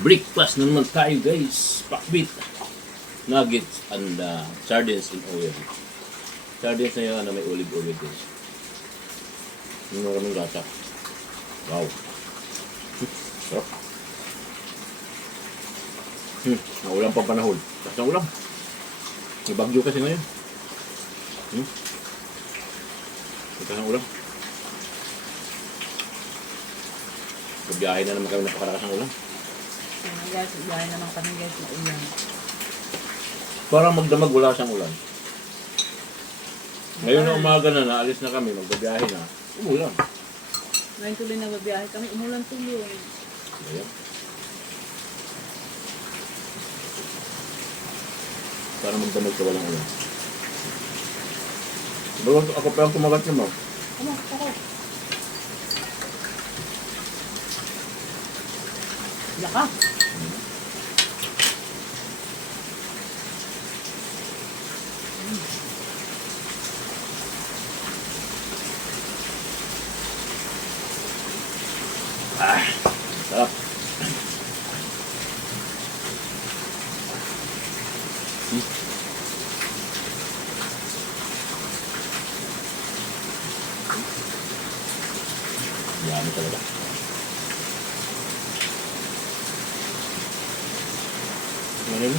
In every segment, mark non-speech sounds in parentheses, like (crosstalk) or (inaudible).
Breakfast na naman tayo guys. Pakbit. Nuggets and uh, sardines in oil. Sardines na yun na may olive oil guys. Yung maraming gata. Wow. Sarap. Hmm, naulang pa panahon. Na ulam. May bagyo kasi ngayon. Hmm. Ng ulam. Biyahe na naman kami napakalakas ng ulam. Guys, biyahe naman kami guys ulan. Parang magdamag wala siyang ulan. Ngayon na umaga na, naalis na kami, magbabiyahe na. Umulan. Ngayon tuloy na babiyahe kami, umulan tuloy. Ayan. Parang magdamag ka walang ulan. Diba ako pa ang kumagat niya, ma'am? Ano, ako. Laka. Ah, sarap. Hmm. Yummy talaga. Ano yun?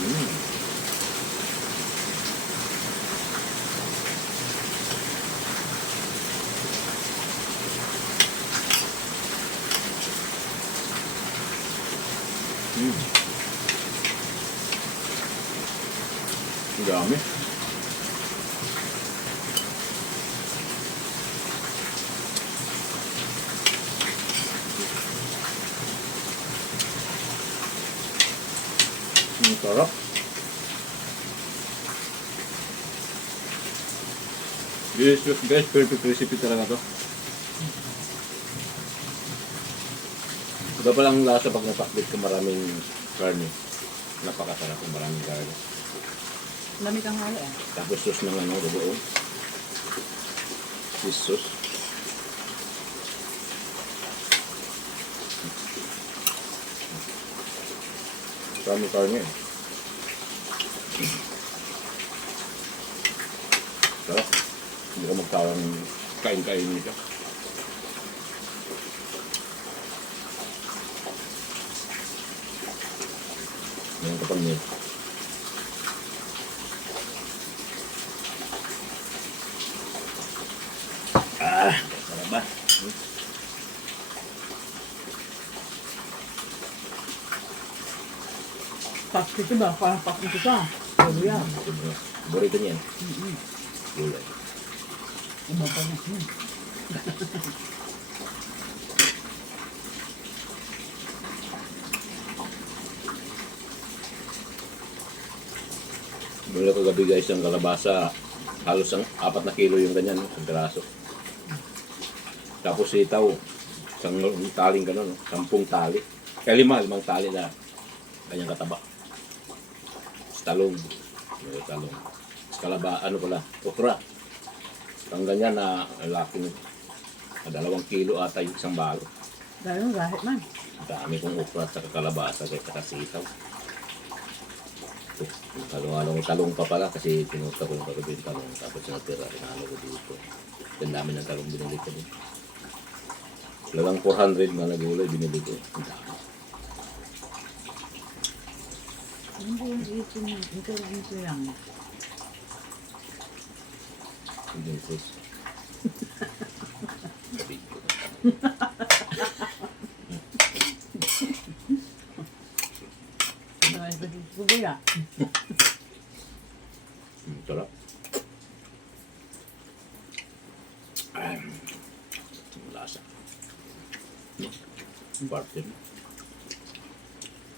Mm. Mm. Ang dami. Ang sarap. Yes, guys, perfect recipe talaga to. Iba pa lang lasa pag napakbit ka maraming karne. Napakasarap kung maraming karne. Lamig ang halo eh. Tapos sauce ng ano, bagoong. This sauce. Dami karne. Sarap. Hindi ka magkawang kain-kain nito. Ngayon kapag nito. Ah, sarap ba? Hmm. Pakit ito ba? Parang pakit ito sa. Oh, yan. Burrito niyan. Gulay. Iba pa na. Hmm. Bumili ko gabi guys ng kalabasa. Halos ang apat na kilo yung ganyan, sa graso. Tapos sitaw. Isang taling gano'n, sampung tali. Kaya lima, limang tali na ganyang kataba. Talong. May talong. Kalaba, ano pala, okra. Ang ganyan na laking na dalawang kilo ata yung isang balo. Dahil yung gahit man. Dami kong okra at kalabasa at sitaw. Talong-along talong pa pala kasi pinuta ko yung kagabi yung talong tapos yung natira, inalo ko dito. Ang dami ng talong binili ko din. Talagang 400 na nagulay binili ko. Ang dami. Hindi yung ito niya. Ito lang ito lang. Hindi sus. Sabi ko. Ano ay sa sugoy ah. Hmm, sarap. Ay, ang lasa. Parte.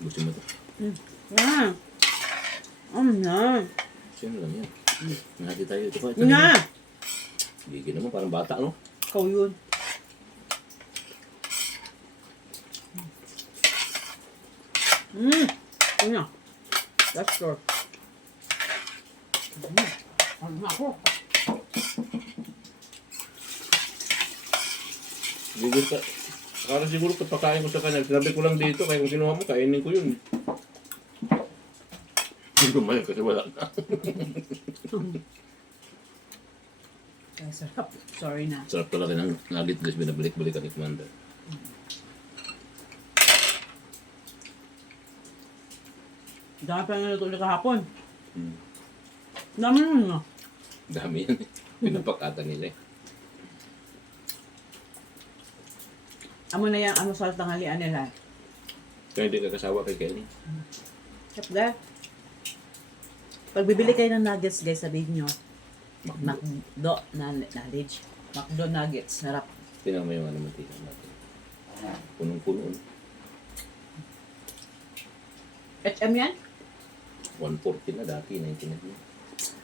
Gusto mo ito? Ah. Um na. Sino lang yan? Nahati tayo. Ito pa. Ito na. Bigyan naman, parang bata, no? Ikaw yun. Mm. Ito na. That's your. Mm. Ano na ako? Bigil ka. Akala siguro kapakain ko sa kanya. Sinabi ko lang dito, kaya kung kinuha mo, kainin ko yun. Hindi ko man kasi wala na. Kaya sarap. Sorry na. Sarap talaga ng nugget guys, binabalik-balikan ni Commander. Dami pa nga ulit kahapon. Hmm. Dami nun no. Dami yan. Pinapakata nila eh. Amo na yan, ano sa tanghalian nila. Kaya hindi ka kasawa kay Kenny. Kapga. Pag bibili kayo ng nuggets guys, sabihin nyo. McDo na knowledge. McDo nuggets. Sarap. Tingnan mo yung ano mantika natin. Punong-puno. HM yan? 140 na dati, 99 na.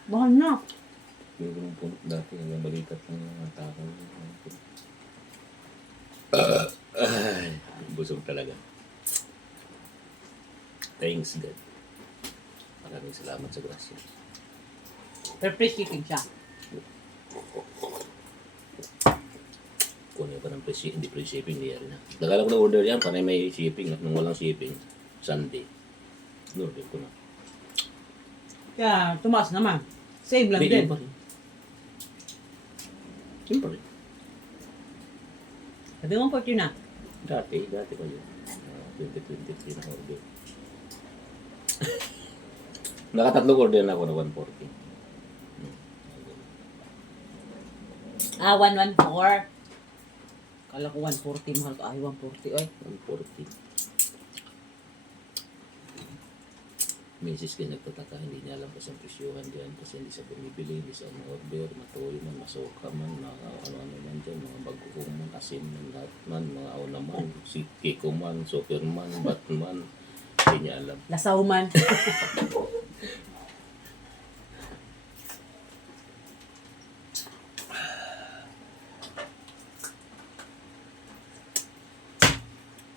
Mahal na. Yung punong-puno dati, hanggang balikat ng mga tao. Ay, busog talaga. Thanks God. Maraming salamat sa grasya. Pero free shipping siya. Kunin pa ng free shipping, hindi free shipping, yan na. Nagala ko na order yan, panay may shipping. Nung walang shipping, Sunday. Order ko na. Kaya tumaas naman. Same lang Hindi, din. pa rin. Rin. Sabi mo 40 na. Dati, dati pa yun. Ah, 2023 na order. (laughs) Nakatatlong order na ako na 140. Ah, 114. Kala ko 140. Mahal ko. Ay, 140. Oy. 140. Misis kayo nagtataka, hindi niya alam kasi ang presyohan dyan kasi hindi siya bumibili, hindi siya order, matuloy man, masoka man, mga ano-ano man dyan, mga bagoong man, asin man, lahat man, mga auna man, si Kiko man, Superman, (laughs) Batman, hindi niya alam. Lasaw man. (laughs)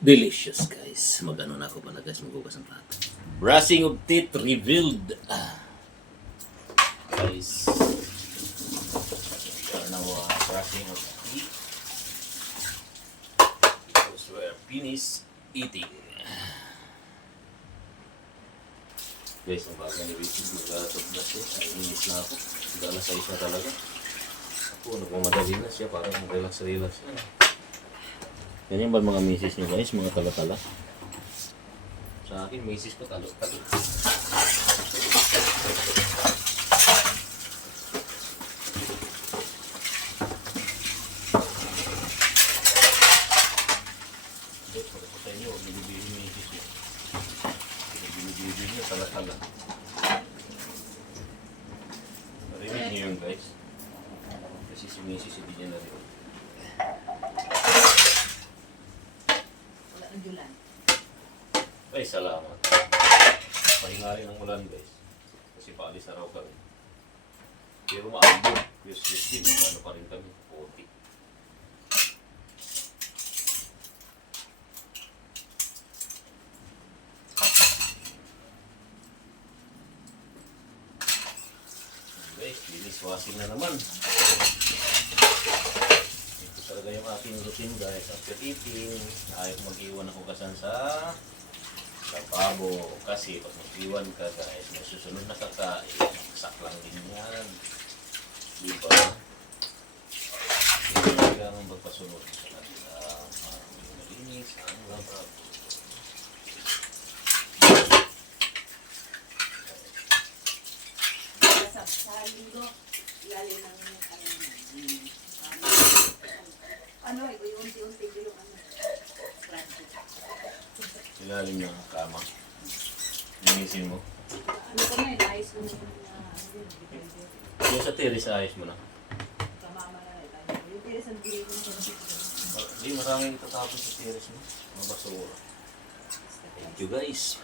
Delicious guys. Magano na ako pala guys, magugas ang plato. Brushing of teeth revealed. Ah. Guys. We are now uh, brushing of teeth. Because we are finished eating. Guys, ang baga ni Richard mag-atog-gas eh. Ay, inis na ako. Dala sa isa talaga. Ako, nagmamadali na siya. Parang relax-relax na. Ganyan ba mga misis nyo guys? Mga tala-tala? Sa akin, misis ko. Binibihin nyo, tala-tala. Narinig niyo yun guys. Kasi si misis hindi niya narinig. Wala ng julan. Ay, salamat. Pahinga rin ang ulan, guys. Kasi paalis na raw kami. Pero maambon. Yes, yes, din. Ano pa rin kami. Puti. Guys, linis washing na naman. Ito talaga yung aking routine guys. After eating, ayaw mag-iwan ako kasan sa lababo. Kasi pag mag-iwan ka guys, may susunod na kakain, saklang din yan. Di ba? Hindi kailangan magpasunod sa kanila. Uh, malinis, ano lang ba? Sa, sa linggo, ilalim ng ano, ano, eh, unti-unti ko yung ano, project. Ilalim ng kama. Linisin mo. Ano ko na, nais ko na ano. Yung sa terrace, ayos mo na. Yung tira sa bigay ko Hindi, maraming tatapos sa terrace mo. Mga basura. Thank you guys.